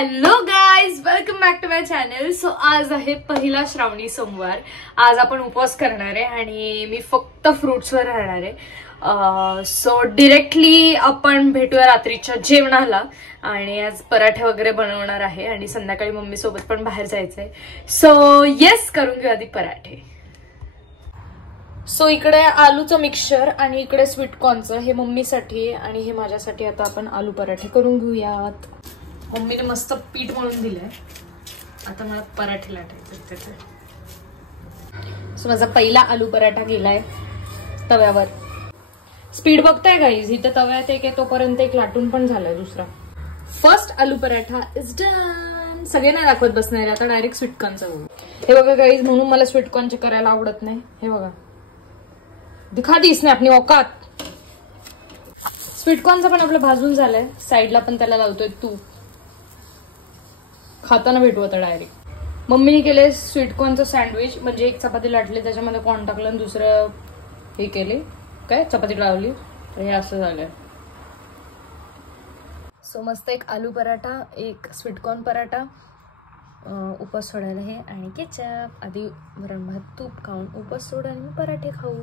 Hello guys, welcome back to my channel. So आज आहे पहिला श्रावणी सोमवार. आज आपण उपवास करणार आहे आणि मी फक्त फ्रुट्सवर राहणार आहे. सो डिरेक्टली आपण भेटूया रात्रीच्या जेवणाला. आणि आज पराठे वगैरे बनवणार आहे आणि संध्याकाळी मम्मी सोबत पण बाहेर जायचंय. सो येस, करून घेऊ आधी पराठे. सो इकडे आलूचं मिक्सचर आणि इकडे स्वीटकॉर्नचं, हे मम्मीसाठी आणि हे माझ्यासाठी. आता आपण आलू पराठे करून घेऊयात. मम्मीने मस्त पीठ मळून दिलंय, आता मला पराठे लाटायचे त्याचे. सो माझा पहिला आलू पराठा गेलाय तव्यावर. स्पीड बघताय गाईज, इथं तव्यात एक आहे तोपर्यंत एक लाटून पण झालाय दुसरा. First aloo paratha is done. सगळे नाही दाखवत बसणार, आता डायरेक्ट स्वीटकॉर्नचा. हे बघा गाईज, म्हणून मला स्वीटकॉर्नचे करायला आवडत नाही. हे बघा, दिखा दी इसने अपनी औकात. स्वीटकॉर्नचा पण आपलं भाजून झालंय, साईडला पण त्याला लावतोय तूप. खाताना भेटू आता डायरेक्ट. मम्मीने केले स्वीटकॉर्नचं सँडविच, म्हणजे एक चपाती लाटली, त्याच्यामध्ये कॉर्न टाकलं आणि दुसरं हे केले, काय चपाती लावली, तर हे असं झालंय. सो मस्त एक आलू पराठा, एक स्वीटकॉर्न पराठा, उपवास सोडायला हे आणि केचप. आधी वरण भात तूप खाऊन उपवास सोड आणि पराठे खाऊ.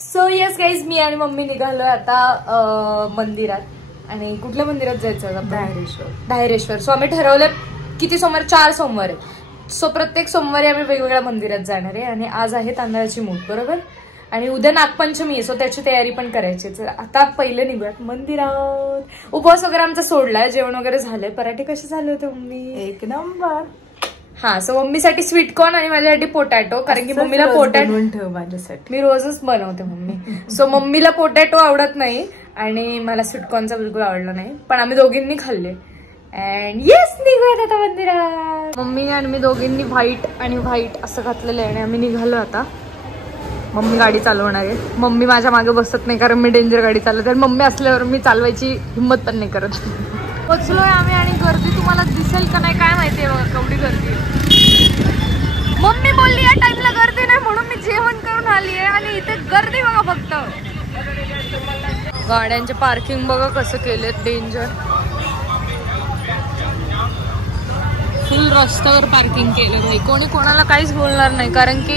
सो येस गाईज, मी आणि मम्मी निघालोय आता मंदिरात. आणि कुठल्या मंदिरात जायचं? धायरेश्वर. सो आम्ही ठरवलं किती सोमवार, 4 सोमवार आहेत. सो प्रत्येक सोमवारी आम्ही वेगवेगळ्या मंदिरात जाणार आहे. आणि आज आहे तांदळाची मूठ, बरोबर. आणि उद्या नागपंचमी आहे, सो त्याची तयारी पण करायची. तर आता पहिले निघूयात मंदिरात. उपवास वगैरे आमचा सोडलाय, जेवण वगैरे झालंय. पराठे कसे झाले होते मम्मी? एक नंबर. हा, सो मम्मीसाठी स्वीटकॉर्न आणि माझ्यासाठी पोटॅटो, कारण की मम्मीला पोटॅटो ठेव माझ्यासाठी, मी रोजच बनवते मम्मी. सो मम्मीला पोटॅटो आवडत नाही आणि मला स्वीटकॉर्नचा बिलकुल आवडला नाही, पण आम्ही दोघींनी खाल्ले. अँड येस, निघूयात आता मंदिरात. मम्मी आणि मी दोघींनी व्हाईट आणि व्हाईट असं घातलेलं आहे आणि आम्ही निघालो आता. मम्मी गाडी चालवणार आहे. मम्मी माझ्या मागे बसत नाही, कारण मी डेंजर गाडी चालवते. आणि मम्मी असल्यावर मी चालवायची हिंमत पण नाही करत. पोचलोय आम्ही आणि गर्दी तुम्हाला दिसेल का नाही काय माहितीये. बघा केवढी गर्दी आहे. मम्मी बोलली या टाइमला गर्दी नाही, म्हणून मी जेवण करून आली आहे आणि इथे गर्दी बघा फक्त. गाड्यांचे पार्किंग बघा कसं केले, डेंजर. फुल रस्त्यावर पार्किंग केले नाही, कोणी कोणाला काहीच बोलणार नाही, कारण की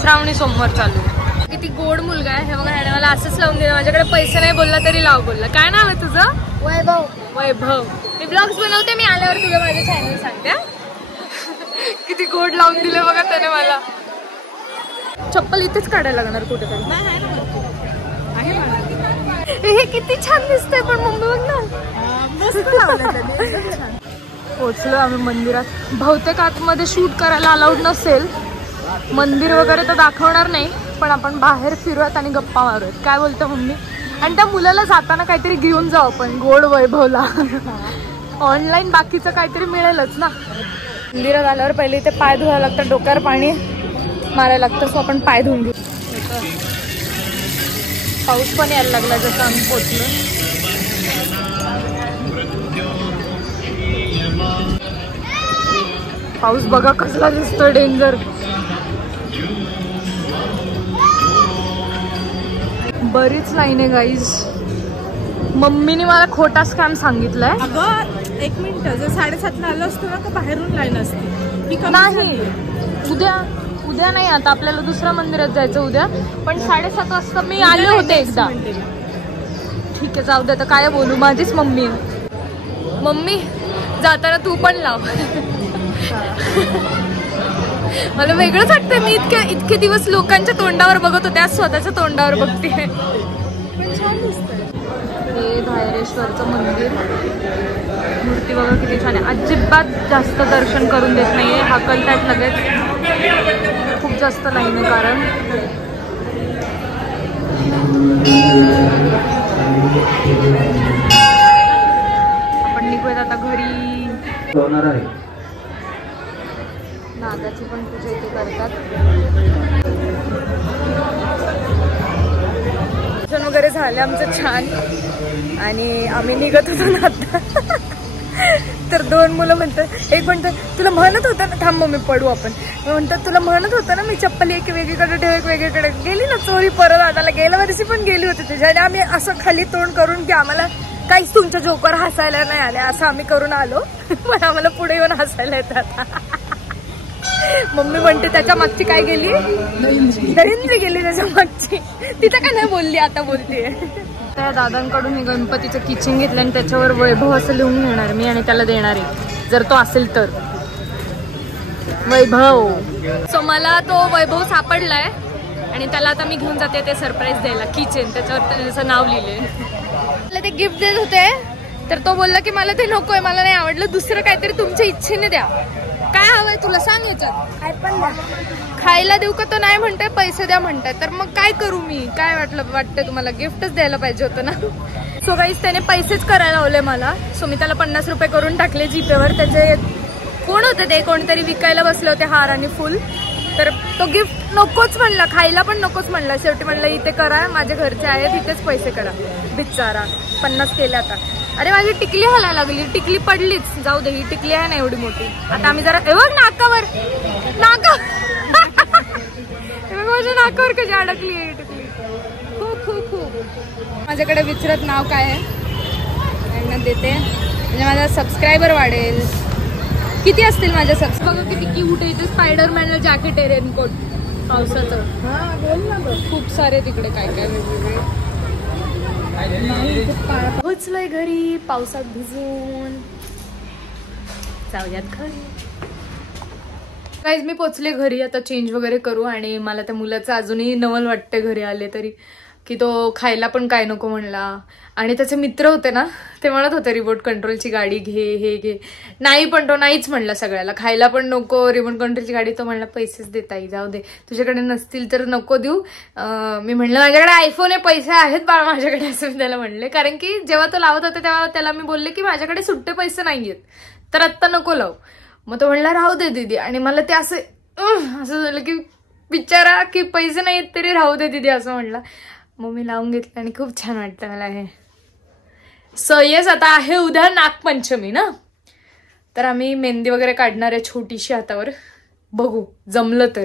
श्रावणी सोमवार चालू आहे. किती गोड मुलगा आहे हे बघा. ह्याने मला असंच लावून दिलं, माझ्याकडे पैसे नाही बोलला तरी लाव बोलला. काय नाव आहे तुझं? वैभव. वैभव. मी ब्लॉग्स बनवते, मी आल्यावर तुझं माझ्या चॅनल सांगते. किती गोड लावून दिलं बघा त्याने मला. चप्पल इथेच काढायला लागणार कुठेतरी. हे किती छान दिसतंय पण मम्मी बघ ना, मस्त लावलं त्याने. पोचलो आम्ही मंदिरात. बहुतेक आतमध्ये शूट करायला अलाउड नसेल, मंदिर वगैरे तर दाखवणार नाही, पण आपण बाहेर फिरूयात आणि गप्पा मारूयात. काय बोलतो मम्मी? आणि त्या मुलाला जाताना काहीतरी घेऊन जाऊ आपण, गोड वैभवला. ऑनलाईन बाकीचं काहीतरी मिळेलच ना. मंदिरात आल्यावर पहिले इथे पाय धुवायला लागतं, डोक्यावर पाणी मारायला लागतं. सो आपण पाय धुवून घेऊ. पाऊस पण यायला लागला जसं आम्ही पोचलो. पाऊस बघा कसला दिसतो, डेंजर. बरीच लाईन आहे गाईज. मम्मीने मला खोटा स्कॅम सांगितलाय. अगं 1 मिनिट, जर 7:30ला आलो असतो ना तर बाहेरून लाईन असते. नाही, उद्या नाही, आता आपल्याला दुसऱ्या मंदिरात जायचं उद्या. पण 7:30 वाजता मी आले होते एकदा. ठीक आहे, जाऊ दे, तर काय बोलू, माझीच मम्मी आहे. मम्मी जाताना तू पण लाव. मला वेगळंच वाटतं, मी इतके दिवस लोकांच्या तोंडावर बघत होते, आज स्वतःच्या तोंडावर बघते. पण छान दिसतंय. हे धायरेश्वरचं मंदिर, मूर्ती बघा किती छान आहे. अजिबात जास्त दर्शन करून देत नाहीये, हाकलतात लगेच. खूप जास्त लाईन आहे कारण. आपण निघूयात आता घरी. नागाची पण पूजा इथे करतात. दर्शन वगैरे झालं आमचं छान आणि आम्ही निघत होतो ना आता. तर 2 मुलं म्हणतात, एक म्हणतात तुला म्हणत होतं ना, थांब मम्मी पडू आपण. म्हणतात तुला म्हणत होतं ना मी चप्पल एक वेगळीकडे ठेव, एक वेगळीकडे. गेली ना चोरी परत. आताला गेल्या वर्षी पण गेली होती तुझ्या. आणि आम्ही असं खाली तोंड करून की आम्हाला काहीच तुमच्या जोकवर हसायला नाही आले, असं आम्ही करून आलो पण आम्हाला पुढे येऊन हसायला येतात. मम्मी म्हणते त्याच्या मागची काय गेली, दरिंद्री गेली त्याच्या मागची. तिथं काय नाही बोलली, आता बोलतेय. त्या दादांकडून हे गणपतीचं किचन घेतलं आणि त्याच्यावर वैभव असं लिहून घेणार मी आणि त्याला देणार आहे, जर तो असेल तर. वैभव. सो मला तो वैभव सापडलाय आणि त्याला आता मी घेऊन जाते ते सरप्राईज द्यायला, किचन. त्याच्यावर त्याचं नाव लिहिलंय. मला ते गिफ्ट देत होते तर तो बोलला की मला ते नकोय, मला नाही आवडलं, दुसरं काहीतरी तुमच्या इच्छेने द्या. काय हवंय तुला सांग, याच्यात काय पण खायला देऊ का? तो नाही म्हणताय, पैसे द्या म्हणताय. तर मग काय करू मी? काय वाटतंय तुम्हाला? गिफ्टच द्यायला पाहिजे होतं ना. सो गाईस त्याने पैसेच करायला लावले मला. सो मी त्याला 50 रुपये करून टाकले जीपेवर. त्याचे कोण होते ते, कोणतरी विकायला बसले होते हार आणि फुल. तर तो गिफ्ट नकोच म्हणला, खायला पण नकोच म्हणला. शेवटी म्हणलं इथे करा, माझे घरचे आहेत, इथेच पैसे करा. बिचारा 50 केले आता. अरे माझी टिकली हलायला लागली, टिकली पडलीच. जाऊ दे, ही टिकली आहे ना एवढी मोठी. आता आम्ही जरा नाकावर माझ्या नाकावर कशी अडकली आहे टिकली. खूप खूप खूप. माझ्याकडे विचारत नाव काय आहे यांना देते, म्हणजे माझा सबस्क्रायबर वाढेल. किती असतील माझ्या सबस्क्रायबर? बघा किती क्यूट आहे. इथे स्पायडरमॅनला जॅकेट आहे, रेनकोट पावसाचं. हा बोल ना ग. खूप सारे तिकडे काय काय वेगवेगळे. पोचलोय घरी पावसात भिजून. जाऊयात घरी. गाईज मी पोचले घरी. आता चेंज वगैरे करू. आणि मला त्या मुलाचं अजूनही नवल वाटते घरी आले तरी, की तो खायला पण काय नको म्हणला. आणि त्याचे मित्र होते ना, ते म्हणत होते रिमोट कंट्रोलची गाडी घे, हे घे. नाही, पण तो नाहीच म्हणला सगळ्याला. खायला पण नको, रिमोट कंट्रोलची गाडी. तो म्हणला पैसेच देता येईल, जाऊ दे, तुझ्याकडे नसतील तर नको देऊ. मी म्हणलं माझ्याकडे आयफोन आहे, पैसे आहेत बाळा माझ्याकडे, असं मी त्याला म्हणले. कारण की जेव्हा तो लावत होता तेव्हा त्याला मी बोलले की माझ्याकडे सुट्टे पैसे नाहीयेत, तर आत्ता नको लावू. मग तो म्हणला राहू दे दीदी. आणि मला ते असं झालं की बिचारा की पैसे नाहीत तरी राहू दे दीदी असं म्हणला. मग मी लावून घेतलं आणि खूप छान वाटतं मला हे. सो येस, आता आहे उद्या नागपंचमी ना, तर आम्ही मेहंदी वगैरे काढणार आहे छोटीशी हातावर. बघू जमलं तर,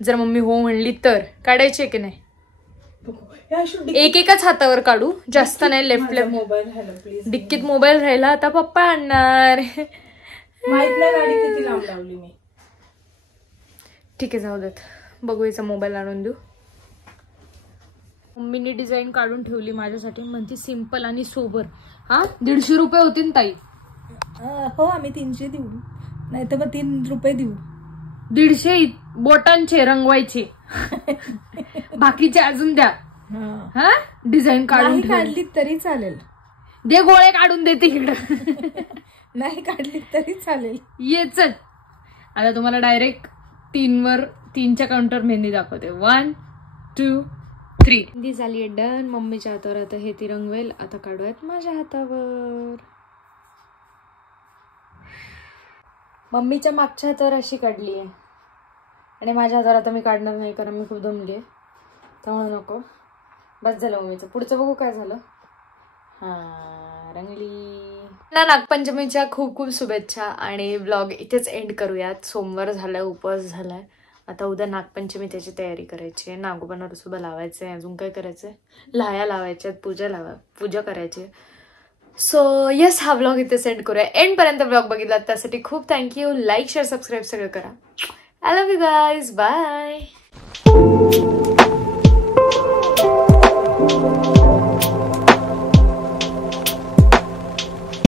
जर मम्मी हो म्हणली तर. काढायची की नाही? एक एकच हातावर काढू, जास्त नाही. लेफ्ट लेफ्ट डिक्कीत मोबाईल राहिला, आता पप्पा आणणार. माहित नाही गाडी किती लांब लावली मी. ठीक आहे, जाऊ देत. बघू, याचा मोबाईल आणून देऊ. मम्मीने डिझाईन काढून ठेवली माझ्यासाठी. म्हणते सिंपल आणि सोबर. हा 150 रुपये होतील ताई. हो, आम्ही 300 देऊ, नाही तर मग 3 रुपये देऊ. 150 बोटांचे रंगवायचे, बाकीचे अजून द्या. हा डिझाइन काढून काढली तरी चालेल. दे गोळे काढून देते इकडं. नाही काढली तरी चालेल. ये चल, आता तुम्हाला डायरेक्ट 3च्या काउंटर मेहंदी दाखवते. 1 2 3. मेहंदी झाली डन. मम्मीच्या हातावर आता हे ती रंगवेल. आता काढूयात माझ्या हातावर. मम्मीच्या मागच्या हातावर अशी काढली आहे आणि माझ्या हातावर आता मी काढणार नाही, कारण मी खूप दमली आहे, त्यामुळे नको. बस झालं मम्मीचं. पुढचं बघू काय झालं. हा रंगली. नागपंचमीच्या खूप खूप शुभेच्छा. आणि व्लॉग इथेच एंड करूयात. सोमवार झालाय, उपवास झालाय. आता उद्या नागपंचमी, त्याची तयारी करायची आहे. नागोबांना रसोबा लावायचं आहे. अजून काय करायचं आहे, लाह्या लावायच्यात, पूजा करायची. सो येस, हा व्लॉग इथे सेंड करूया. एंड पर्यंत व्लॉग बघितला त्यासाठी खूप थँक्यू. लाईक शेअर सबस्क्राईब सगळं करा. I love you guys. Bye.